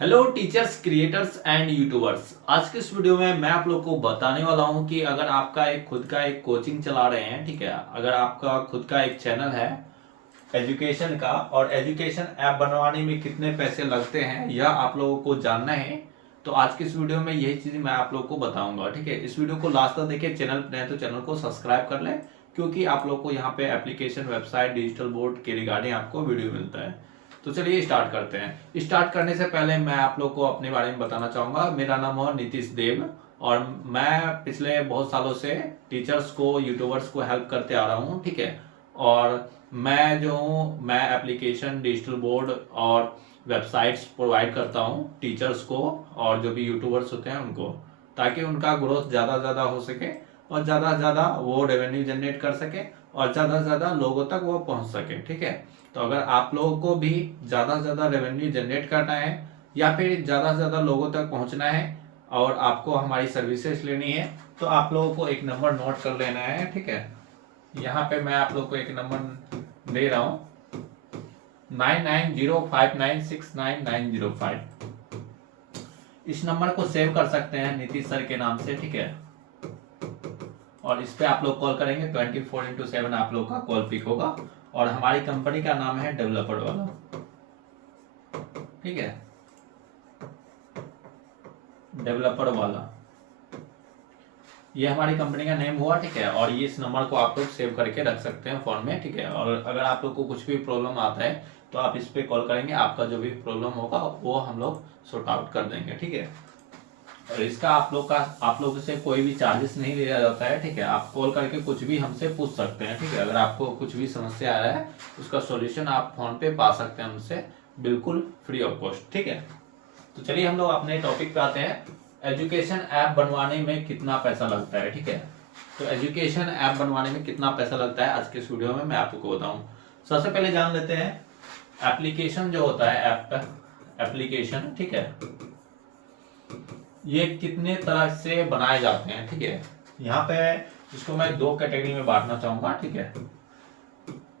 Hello teachers, creators and YouTubers. आज के इस वीडियो में मैं आप लोग को बताने वाला हूं कि अगर आपका एक खुद का एक कोचिंग चला रहे हैं, ठीक है, अगर आपका खुद का एक चैनल है एजुकेशन का और एजुकेशन ऐप बनवाने में कितने पैसे लगते हैं यह आप लोगों को जानना है। तो आज की इस वीडियो में यही चीज मैं आप लोग को बताऊंगा, ठीक है। इस वीडियो को लास्ट तक देखिए, चैनल पर नए तो चैनल को सब्सक्राइब कर लें, क्योंकि आप लोग को यहाँ पे एप्लीकेशन, वेबसाइट, डिजिटल बोर्ड के रिगार्डिंग आपको वीडियो मिलता है। तो चलिए स्टार्ट करते हैं। स्टार्ट करने से पहले मैं आप लोग को अपने बारे में बताना चाहूंगा। मेरा नाम है नीतीश देव और मैं पिछले बहुत सालों से टीचर्स को, यूट्यूबर्स को हेल्प करते आ रहा हूँ, ठीक है। और मैं जो हूँ, मैं एप्लीकेशन, डिजिटल बोर्ड और वेबसाइट्स प्रोवाइड करता हूँ टीचर्स को और जो भी यूट्यूबर्स होते हैं उनको, ताकि उनका ग्रोथ ज़्यादा से ज़्यादा हो सके और ज़्यादा से ज़्यादा वो रेवेन्यू जनरेट कर सके और ज़्यादा से ज़्यादा लोगों तक वो पहुँच सके, ठीक है। तो अगर आप लोगों को भी ज़्यादा से ज़्यादा रेवेन्यू जनरेट करना है या फिर ज़्यादा से ज़्यादा लोगों तक पहुँचना है और आपको हमारी सर्विसेज लेनी है, तो आप लोगों को एक नंबर नोट कर लेना है, ठीक है। यहाँ पे मैं आप लोग को एक नंबर दे रहा हूँ, 9905969905। इस नंबर को सेव कर सकते हैं नीतीश सर के नाम से, ठीक है। और इस पे आप लोग कॉल करेंगे, 24x7 आप लोग का कॉल पिक होगा और हमारी कंपनी का नाम है डेवलपर वाला, ठीक है, डेवलपर वाला। ये हमारी कंपनी का नेम हुआ, ठीक है। और ये इस नंबर को आप लोग सेव करके रख सकते हैं फोन में, ठीक है। और अगर आप लोग को कुछ भी प्रॉब्लम आता है तो आप इस पे कॉल करेंगे, आपका जो भी प्रॉब्लम होगा वो हम लोग सॉर्ट आउट कर देंगे, ठीक है। और इसका आप लोग से कोई भी चार्जेस नहीं लिया जाता है, ठीक है। आप कॉल करके कुछ भी हमसे पूछ सकते हैं, ठीक है। अगर आपको कुछ भी समस्या आ रहा है उसका सॉल्यूशन आप फोन पे पा सकते हैं हमसे, बिल्कुल फ्री ऑफ कॉस्ट, ठीक है। तो चलिए हम लोग अपने टॉपिक पे आते हैं। एजुकेशन ऐप बनवाने में कितना पैसा लगता है, ठीक है। तो एजुकेशन ऐप बनवाने में कितना पैसा लगता है आज के इस वीडियो में मैं आपको बताऊं। सबसे पहले जान लेते हैं एप्लीकेशन जो होता है, ऐप एप्लीकेशन, ठीक है, ये कितने तरह से बनाए जाते हैं, ठीक है। यहाँ पे इसको मैं दो कैटेगरी में बांटना चाहूंगा, ठीक है।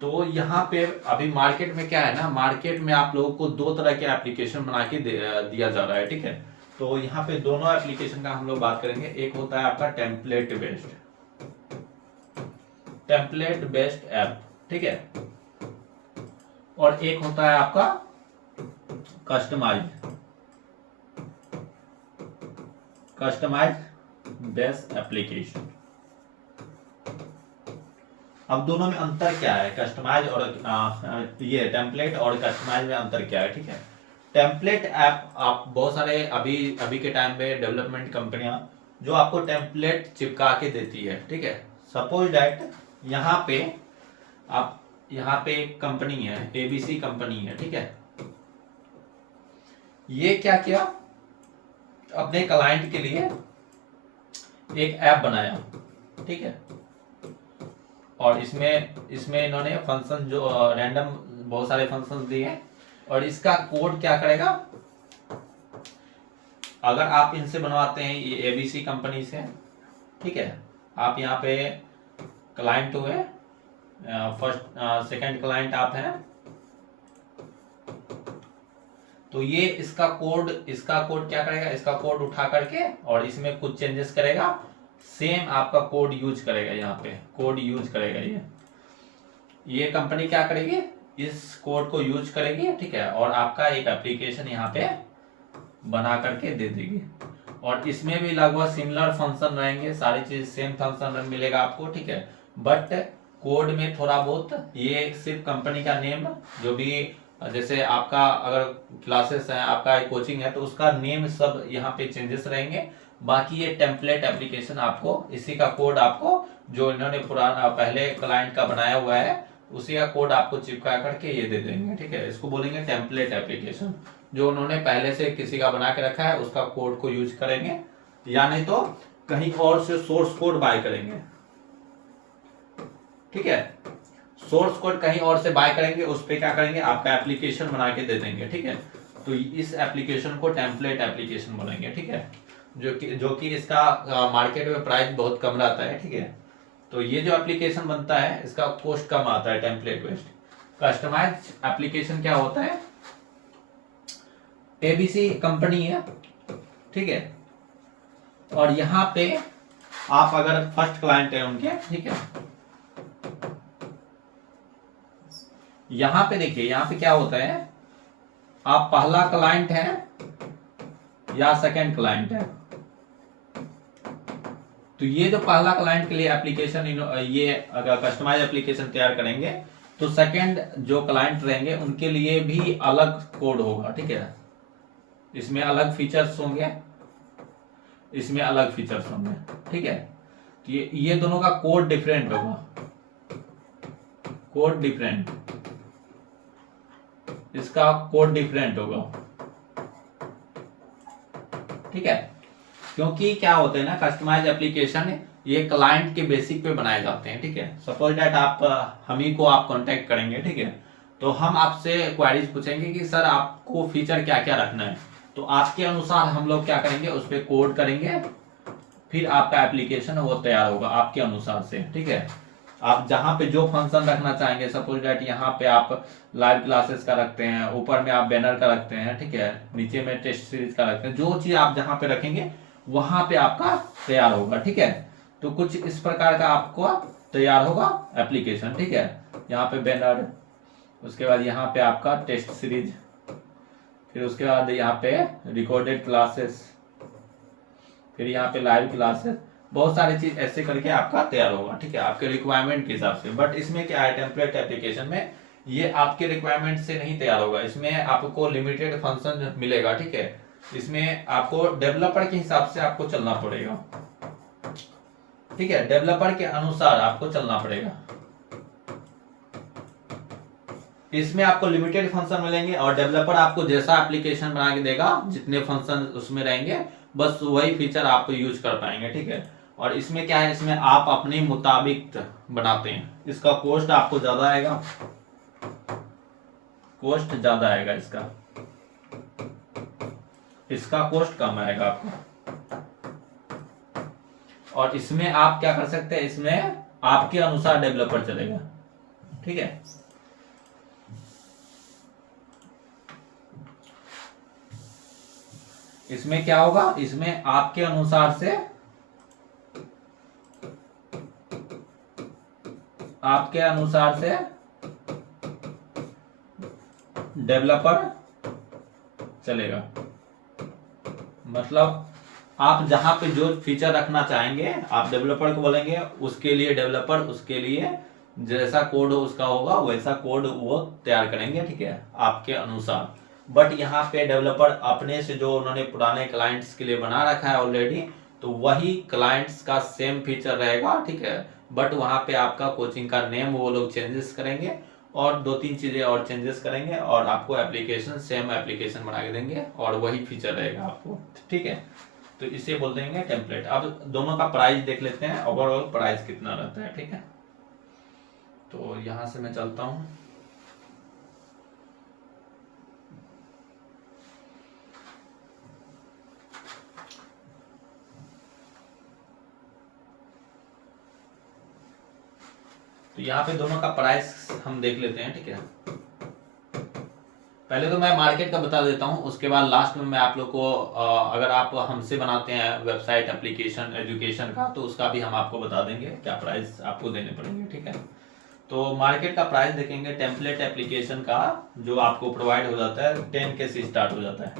तो यहाँ पे अभी मार्केट में क्या है ना, मार्केट में आप लोगों को दो तरह के एप्लीकेशन बना के दिया जा रहा है, ठीक है। तो यहाँ पे दोनों एप्लीकेशन का हम लोग बात करेंगे। एक होता है आपका टेम्पलेट बेस्ड ऐप, ठीक है। और एक होता है आपका कस्टमाइज बेस्ड एप्लीकेशन। अब दोनों में अंतर क्या है, कस्टमाइज और ये टेम्पलेट और कस्टमाइज में अंतर क्या है, ठीक है। टेम्पलेट ऐप आप बहुत सारे अभी अभी के टाइम पे डेवलपमेंट कंपनियां जो आपको टेम्पलेट चिपका के देती है, ठीक है। सपोज दैट यहाँ पे आप, यहाँ पे एक कंपनी है, एबीसी कंपनी है, ठीक है। ये क्या किया, अपने क्लाइंट के लिए एक ऐप बनाया, ठीक है। और इसमें इसमें इन्होंने फंक्शन जो रैंडम बहुत सारे फंक्शंस दिए और इसका कोड क्या करेगा, अगर आप इनसे बनवाते हैं, ये एबीसी कंपनी से, ठीक है। आप यहाँ पे क्लाइंट हुए, फर्स्ट सेकंड क्लाइंट आप हैं, तो ये इसका कोड क्या करेगा, इसका कोड उठा करके और इसमें कुछ चेंजेस करेगा, सेम आपका कोड यूज करेगा, यहाँ पे कोड यूज करेगा। ये कंपनी क्या करेगी, इस कोड को यूज करेगी, ठीक है। और आपका एक एप्लीकेशन यहाँ पे बना करके दे देगी और इसमें भी लगभग सिमिलर फंक्शन रहेंगे, सारी चीज सेम फंक्शन मिलेगा आपको, ठीक है। बट कोड में थोड़ा बहुत, ये सिर्फ कंपनी का नेम, जो भी जैसे आपका अगर क्लासेस है, आपका कोचिंग है, तो उसका नेम सब यहाँ पे चेंजेस रहेंगे। बाकी ये टेम्पलेट एप्लीकेशन आपको, इसी का कोड आपको, जो इन्होंने पुराना पहले क्लाइंट का बनाया हुआ है, उसी का कोड आपको चिपका करके ये दे देंगे, ठीक है। इसको बोलेंगे टेम्पलेट एप्लीकेशन। जो उन्होंने पहले से किसी का बना के रखा है उसका कोड को यूज करेंगे, या नहीं तो कहीं और से सोर्स कोड बाय करेंगे, ठीक है। सोर्स कोड कहीं और से बाय करेंगे, उस पर क्या करेंगे, आपका एप्लीकेशन बना के दे देंगे, ठीक है। तो इस एप्लीकेशन को टेम्पलेट एप्लीकेशन बोलेंगे, ठीक है। जो कि इसका मार्केट में प्राइस बहुत कम रहता है, ठीक है। तो ये जो एप्लीकेशन बनता है इसका कॉस्ट कम आता है, टेम्पलेट बेस्ड। कस्टमाइज एप्लीकेशन क्या होता है, एबीसी कंपनी है, ठीक है। और यहाँ पे आप अगर फर्स्ट क्लाइंट है उनके, ठीक है, यहाँ पे देखिए, यहाँ पे क्या होता है, आप पहला क्लाइंट है या सेकंड क्लाइंट है। तो ये जो पहला क्लाइंट के लिए एप्लीकेशन, ये अगर कस्टमाइज एप्लीकेशन तैयार करेंगे तो सेकंड जो क्लाइंट रहेंगे उनके लिए भी अलग कोड होगा, ठीक है। इसमें अलग फीचर्स होंगे, इसमें अलग फीचर्स होंगे, ठीक है। तो ये दोनों का कोड डिफरेंट होगा, कोड डिफरेंट, इसका कोड डिफरेंट होगा, ठीक है। क्योंकि क्या होता है ना, कस्टमाइज एप्लीकेशन ये क्लाइंट के बेसिक पे बनाए जाते हैं, ठीक है। सपोज दैट आप हम ही को आप कांटेक्ट करेंगे, ठीक है, तो हम आपसे क्वेरीज पूछेंगे कि सर आपको फीचर क्या क्या रखना है, तो आपके अनुसार हम लोग क्या करेंगे, उस पर कोड करेंगे, फिर आपका एप्लीकेशन वो तैयार होगा आपके अनुसार से, ठीक है। आप जहां पे जो फंक्शन रखना चाहेंगे, सपोज दैट यहाँ पे आप लाइव क्लासेस का रखते हैं, ऊपर में आप बैनर का रखते हैं, ठीक है, नीचे में टेस्ट सीरीज का रखते हैं, जो चीज आप जहां पे रखेंगे वहां पे आपका तैयार होगा, ठीक है। तो कुछ इस प्रकार का आपको तैयार होगा एप्लीकेशन, ठीक है। यहाँ पे बैनर, उसके बाद यहाँ पे आपका टेस्ट सीरीज, फिर उसके बाद यहाँ पे रिकॉर्डेड क्लासेस, फिर यहाँ पे लाइव क्लासेस, बहुत सारी चीज ऐसे करके आपका तैयार होगा, ठीक है, आपके रिक्वायरमेंट के हिसाब से। बट इसमें क्या है, टेम्पलेट एप्लीकेशन में ये आपके रिक्वायरमेंट से नहीं तैयार होगा, इसमें आपको लिमिटेड फंक्शन मिलेगा, ठीक है। इसमें आपको डेवलपर के हिसाब से आपको चलना पड़ेगा, ठीक है, डेवलपर के अनुसार आपको चलना पड़ेगा। इसमें आपको लिमिटेड फंक्शन मिलेंगे और डेवलपर आपको जैसा एप्लीकेशन बना के देगा, जितने फंक्शन उसमें रहेंगे बस वही फीचर आप यूज कर पाएंगे, ठीक है। और इसमें क्या है, इसमें आप अपने मुताबिक बनाते हैं, इसका कॉस्ट आपको ज्यादा आएगा, कॉस्ट ज्यादा आएगा इसका, इसका कॉस्ट कम आएगा आपको। और इसमें आप क्या कर सकते हैं, इसमें आपके अनुसार डेवलपर चलेगा, ठीक है। इसमें क्या होगा, इसमें आपके अनुसार से, आपके अनुसार से डेवलपर चलेगा। मतलब आप जहां पे जो फीचर रखना चाहेंगे आप डेवलपर को बोलेंगे, उसके लिए डेवलपर उसके लिए जैसा कोड उसका होगा वैसा कोड वो तैयार करेंगे, ठीक है, आपके अनुसार। बट यहाँ पे डेवलपर अपने से जो उन्होंने पुराने क्लाइंट्स के लिए बना रखा है ऑलरेडी, तो वही क्लाइंट्स का सेम फीचर रहेगा, ठीक है। बट वहां पे आपका कोचिंग का नेम वो लोग चेंजेस करेंगे और दो तीन चीजें और चेंजेस करेंगे और आपको एप्लीकेशन सेम एप्लीकेशन बना के देंगे और वही फीचर रहेगा आपको, ठीक है। तो इसे बोल देंगे टेम्पलेट। अब दोनों का प्राइस देख लेते हैं, ओवरऑल प्राइस कितना रहता है, ठीक है। तो यहां से मैं चलता हूं, तो यहाँ पे दोनों का प्राइस हम देख लेते हैं, ठीक है। पहले तो मैं मार्केट का बता देता हूँ, उसके बाद लास्ट में मैं आप लोग को अगर आप हमसे बनाते हैं वेबसाइट एप्लीकेशन एजुकेशन का, तो उसका भी हम आपको बता देंगे क्या प्राइस आपको देने पड़ेंगे, ठीक है। तो मार्केट का प्राइस देखेंगे, टेम्पलेट एप्लीकेशन का जो आपको प्रोवाइड हो जाता है 10K से स्टार्ट हो जाता है,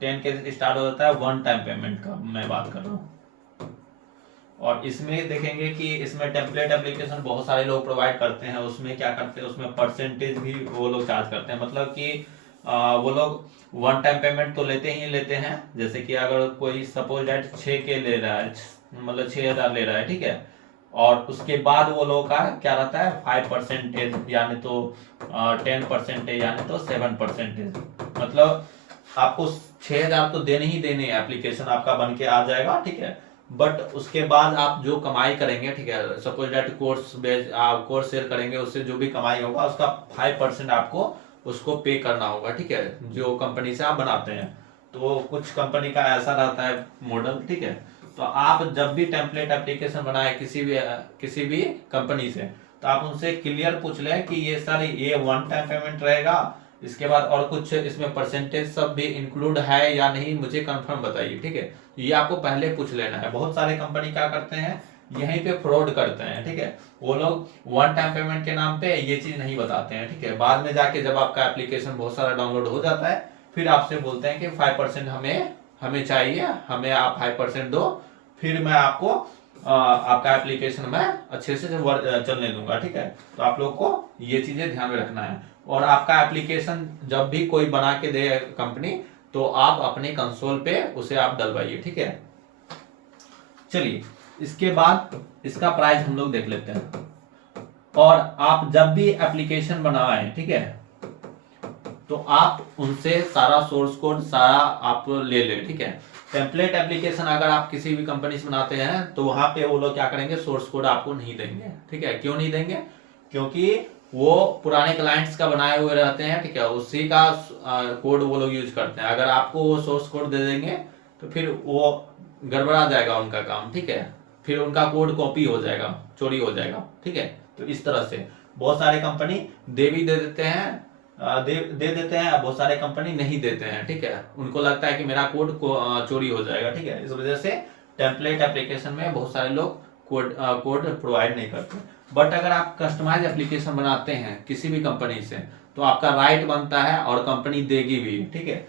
10K से स्टार्ट हो जाता है, वन टाइम पेमेंट का मैं बात कर रहा हूँ। और इसमें देखेंगे कि इसमें टेम्पलेट एप्लीकेशन बहुत सारे लोग प्रोवाइड करते हैं, उसमें क्या करते हैं, उसमें परसेंटेज भी वो लोग चार्ज करते हैं, मतलब कि वो लोग वन टाइम पेमेंट तो लेते ही लेते हैं। जैसे कि अगर कोई सपोज दैट 6K ले रहा है, मतलब 6,000 ले रहा है, ठीक है, और उसके बाद वो लोग का क्या रहता है 5% यानी तो 10% यानी तो 7%, मतलब आपको 6,000 तो देने ही देने, एप्लीकेशन आपका बन के आ जाएगा, ठीक है। बट उसके बाद आप जो कमाई करेंगे, ठीक है, सपोज दैट कोर्स बेच आप कोर्स सेल करेंगे, उससे जो भी कमाई होगा उसका 5% आपको उसको पे करना होगा, ठीक है, जो कंपनी से आप बनाते हैं। तो कुछ कंपनी का ऐसा रहता है मॉडल, ठीक है। तो आप जब भी टेम्पलेट एप्लीकेशन बनाए किसी भी कंपनी से, तो आप उनसे क्लियर पूछ लें कि ये सर ये वन टाइम पेमेंट रहेगा इसके बाद और कुछ इसमें परसेंटेज सब भी इंक्लूड है या नहीं मुझे कंफर्म बताइए, ठीक है। ये आपको पहले पूछ लेना है। बहुत सारे कंपनी क्या करते हैं, यहीं पे फ्रॉड करते हैं, ठीक है। वो लोग वन टाइम पेमेंट के नाम पे ये चीज नहीं बताते हैं, ठीक है। बाद में जाके जब आपका एप्लीकेशन बहुत सारा डाउनलोड हो जाता है, फिर आपसे बोलते हैं कि 5% हमें चाहिए, हमें आप 5% दो, फिर मैं आपको आपका एप्लीकेशन मैं अच्छे से चलने दूंगा, ठीक है। तो आप लोग को ये चीजें ध्यान में रखना है। और आपका एप्लीकेशन जब भी कोई बना के दे कंपनी, तो आप अपने कंसोल पे उसे आप डलवाइए, ठीक है। चलिए, इसके बाद इसका प्राइस हम लोग देख लेते हैं। और आप जब भी एप्लीकेशन बनवाएं, ठीक है, तो आप उनसे सारा सोर्स कोड सारा आप ले लें, ठीक है। टेम्पलेट एप्लीकेशन अगर आप किसी भी कंपनी से बनाते हैं तो वहां पे वो लोग क्या करेंगे, सोर्स कोड आपको नहीं देंगे, ठीक है। क्यों नहीं देंगे, क्योंकि वो पुराने क्लाइंट्स का बनाए हुए रहते हैं, ठीक है, उसी का कोड वो लोग यूज करते हैं। अगर आपको वो सोर्स कोड दे देंगे तो फिर वो गड़बड़ा जाएगा उनका काम, ठीक है। फिर उनका कोड कॉपी हो जाएगा, चोरी हो जाएगा, ठीक है। तो इस तरह से बहुत सारे कंपनी दे भी दे देते हैं, दे देते हैं, बहुत सारे कंपनी नहीं देते हैं, ठीक है। उनको लगता है कि मेरा कोड चोरी हो जाएगा, ठीक है। इस वजह से टेम्पलेट एप्लीकेशन में बहुत सारे लोग कोड प्रोवाइड नहीं करते। बट अगर आप कस्टमाइज एप्लीकेशन बनाते हैं किसी भी कंपनी से, तो आपका राइट बनता है और कंपनी देगी भी, ठीक है।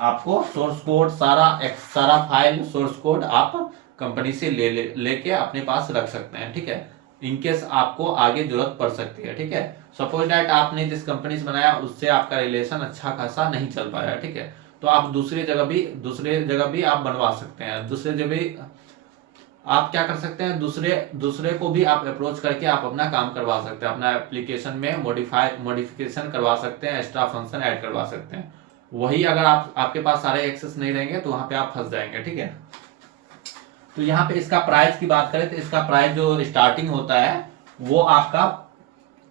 आपको सोर्स कोड सारा फाइल सोर्स कोड आप कंपनी से लेके अपने पास रख सकते हैं, ठीक है। इनकेस आपको आगे जरूरत पड़ सकती है, ठीक है। सपोज दैट आपने जिस कंपनी से बनाया उससे आपका रिलेशन अच्छा खासा नहीं चल पाया, ठीक है, तो आप दूसरी जगह भी आप बनवा सकते हैं। दूसरे जगह भी आप क्या कर सकते हैं, दूसरे को भी आप अप्रोच करके आप अपना काम करवा सकते हैं, अपना एप्लीकेशन में मॉडिफिकेशन करवा सकते हैं, एक्स्ट्रा फंक्शन ऐड करवा सकते हैं। वही अगर आपके पास सारे एक्सेस नहीं रहेंगे तो वहां पे आप फंस जाएंगे, ठीक है। तो यहाँ पे इसका प्राइस की बात करें तो इसका प्राइस जो स्टार्टिंग होता है वो आपका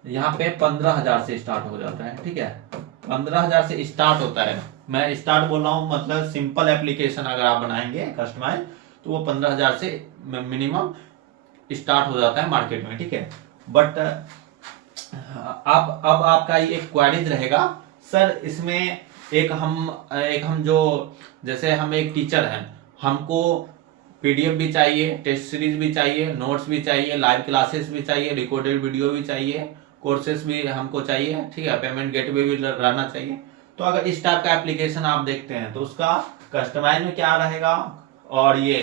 यहाँ पे 15,000 से स्टार्ट हो जाता है, ठीक है। 15,000 से स्टार्ट होता है। मैं स्टार्ट बोल रहा हूँ, मतलब सिंपल एप्लीकेशन अगर आप बनाएंगे कस्टमाइज तो वो 15,000 से मिनिमम स्टार्ट हो जाता है मार्केट में, ठीक है। बट अब आपका ये एक क्वेरीज रहेगा, सर इसमें एक हम जो, जैसे हम एक टीचर हैं, हमको पीडीएफ भी चाहिए, टेस्ट सीरीज भी चाहिए, नोट्स भी चाहिए, लाइव क्लासेस भी चाहिए, रिकॉर्डेड वीडियो भी चाहिए, कोर्सेस भी हमको चाहिए, ठीक है, पेमेंट गेटवे भी रहना चाहिए। तो अगर इस टाइप का एप्लीकेशन आप देखते हैं तो उसका कस्टमाइज में क्या रहेगा और ये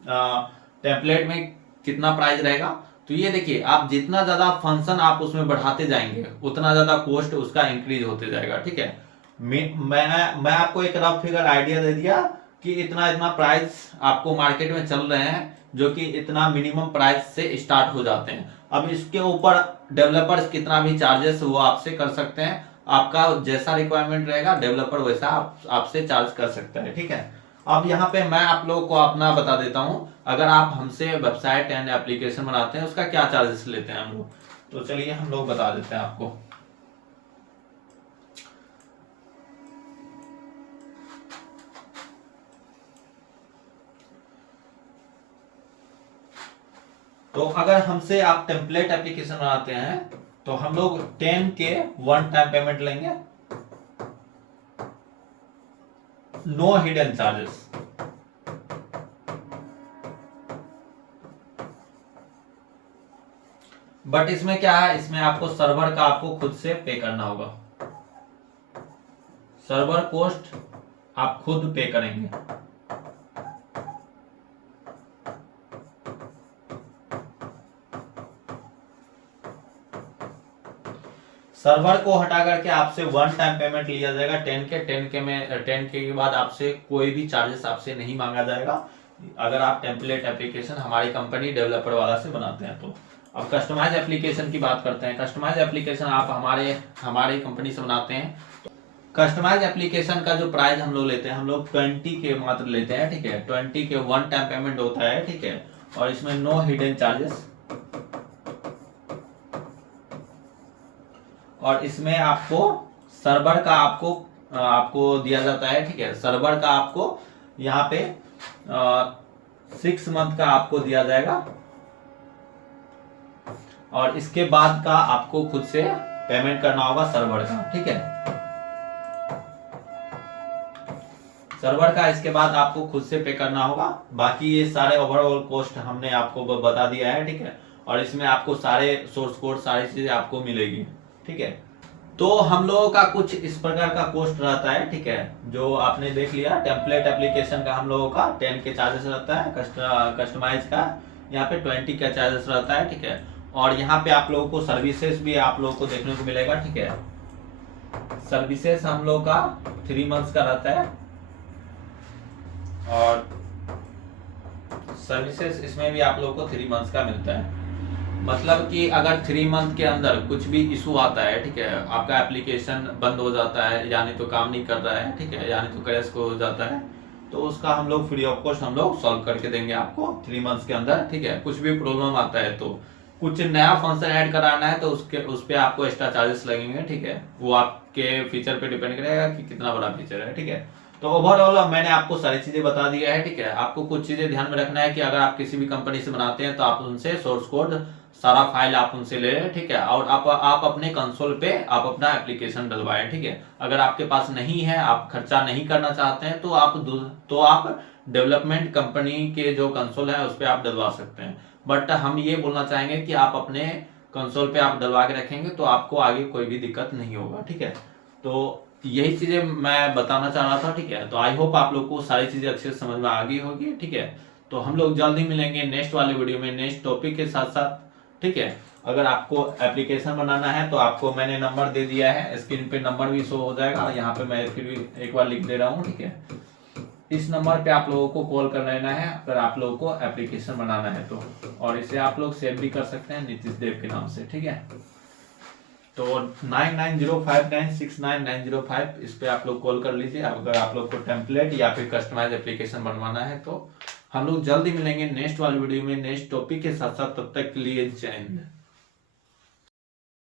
टेम्पलेट में कितना प्राइस रहेगा। तो ये देखिए, आप जितना ज्यादा फंक्शन आप उसमें बढ़ाते जाएंगे उतना ज्यादा कॉस्ट उसका इंक्रीज होते जाएगा, ठीक है। मैं आपको एक रफ फिगर आइडिया दे दिया कि इतना इतना प्राइस आपको मार्केट में चल रहे हैं, जो कि इतना मिनिमम प्राइस से स्टार्ट हो जाते हैं। अब इसके ऊपर डेवलपर्स कितना भी चार्जेस वो आपसे कर सकते हैं, आपका जैसा रिक्वायरमेंट रहेगा डेवलपर वैसा आपसे चार्ज कर सकता है, ठीक है। अब यहाँ पे मैं आप लोगों को अपना बता देता हूँ, अगर आप हमसे वेबसाइट एंड एप्लीकेशन बनाते हैं उसका क्या चार्जेस लेते हैं हम लोग, तो चलिए हम लोग बता देते हैं आपको। तो अगर हमसे आप टेम्पलेट एप्लीकेशन बनाते हैं तो हम लोग 10 के वन टाइम पेमेंट लेंगे, नो हिडन चार्जेस। बट इसमें क्या है, इसमें आपको सर्वर का आपको खुद से पे करना होगा, सर्वर कॉस्ट आप खुद पे करेंगे। सर्वर को हटा करके आपसे वन टाइम पेमेंट लिया जाएगा 10 के बाद आपसे कोई भी चार्जेस आपसे नहीं मांगा जाएगा, अगर आप टेम्पलेट एप्लीकेशन हमारी कंपनी डेवलपर वाला से बनाते हैं तो। अब कस्टमाइज एप्लीकेशन की बात करते हैं। कस्टमाइज एप्लीकेशन आप हमारी कंपनी से बनाते हैं, कस्टमाइज एप्लीकेशन का जो प्राइस हम लोग लेते हैं, हम लोग 20 के मात्र लेते हैं, ठीक है। 20 के वन टाइम पेमेंट होता है, ठीक है, और इसमें नो हिडन चार्जेस। और इसमें आपको सर्वर का आपको दिया जाता है, ठीक है। सर्वर का आपको यहाँ पे 6 मंथ का आपको दिया जाएगा, और इसके बाद का आपको खुद से पेमेंट करना होगा सर्वर का, ठीक है। सर्वर का इसके बाद आपको खुद से पे करना होगा। बाकी ये सारे ओवरऑल कॉस्ट हमने आपको बता दिया है, ठीक है। और इसमें आपको सारे सोर्स कोड सारी चीजें आपको मिलेगी, ठीक है। तो हम लोगों का कुछ इस प्रकार का कॉस्ट रहता है, ठीक है। जो आपने देख लिया टेम्पलेट एप्लीकेशन का हम लोगों का 10 के चार्जेस रहता है, कस्टमाइज का यहाँ पे 20 का चार्जेस रहता है, ठीक है। और यहाँ पे आप लोगों को सर्विसेज भी आप लोगों को देखने को मिलेगा, ठीक है। सर्विसेज हम लोग का 3 मंथ्स का रहता है और सर्विसेज इसमें भी आप लोगों को 3 मंथ्स का मिलता है। मतलब कि अगर 3 मंथ के अंदर कुछ भी इशू आता है, ठीक है, आपका एप्लीकेशन बंद हो जाता है, यानी तो काम नहीं कर रहा है, ठीक है, यानी तो क्रैश हो जाता है, तो उसका हम लोग फ्री ऑफ कॉस्ट हम लोग सॉल्व करके देंगे आपको 3 मंथ्स के अंदर, ठीक है। कुछ भी प्रॉब्लम आता है तो कुछ नया फंक्शन ऐड कराना है तो उस पर आपको एक्स्ट्रा चार्जेस लगेंगे, ठीक है। वो आपके फीचर पे डिपेंड करेगा कि कितना बड़ा फीचर है, ठीक है। तो ओवरऑल मैंने आपको सारी चीजें बता दिया है, ठीक है। आपको कुछ चीजें ध्यान में रखना है कि अगर आप किसी भी कंपनी से बनाते हैं तो आप उनसे सोर्स कोड सारा फाइल आप उनसे ले लें, ठीक है। और आप अपने कंसोल पे आप अपना एप्लीकेशन डलवाएं, ठीक है। अगर आपके पास नहीं है, आप खर्चा नहीं करना चाहते हैं तो आप डेवलपमेंट कंपनी के जो कंसोल है उस पर आप डलवा सकते हैं। बट हम ये बोलना चाहेंगे कि आप अपने कंसोल पे आप डलवा के रखेंगे तो आपको आगे कोई भी दिक्कत नहीं होगा, ठीक है। तो यही चीजें मैं बताना चाह रहा था, ठीक है। तो आई होप आप लोग को सारी चीजें अच्छे से समझ में आ गई होगी, ठीक है। तो हम लोग जल्द ही मिलेंगे नेक्स्ट वाले वीडियो में नेक्स्ट टॉपिक के साथ साथ, ठीक है। अगर आपको एप्लीकेशन बनाना है तो आपको मैंने नंबर दे दिया है, स्क्रीन पे नंबर भी शो हो जाएगा, यहाँ पे मैं फिर भी एक बार लिख दे रहा हूँ, ठीक है। इस नंबर पे आप लोगों को कॉल कर लेना है अगर आप लोगों को एप्लीकेशन बनाना है तो, और इसे आप लोग सेव भी कर सकते हैं नीतीश देव के नाम से, ठीक है। तो 9905969905 इस पे आप लोग कॉल कर लीजिए अगर आप लोग को टेम्पलेट या फिर कस्टमाइज एप्लीकेशन बनवाना है। तो हम लोग जल्दी मिलेंगे नेक्स्ट वाली वीडियो में नेक्स्ट टॉपिक के साथ साथ, तब तक के लिए जय हिंद।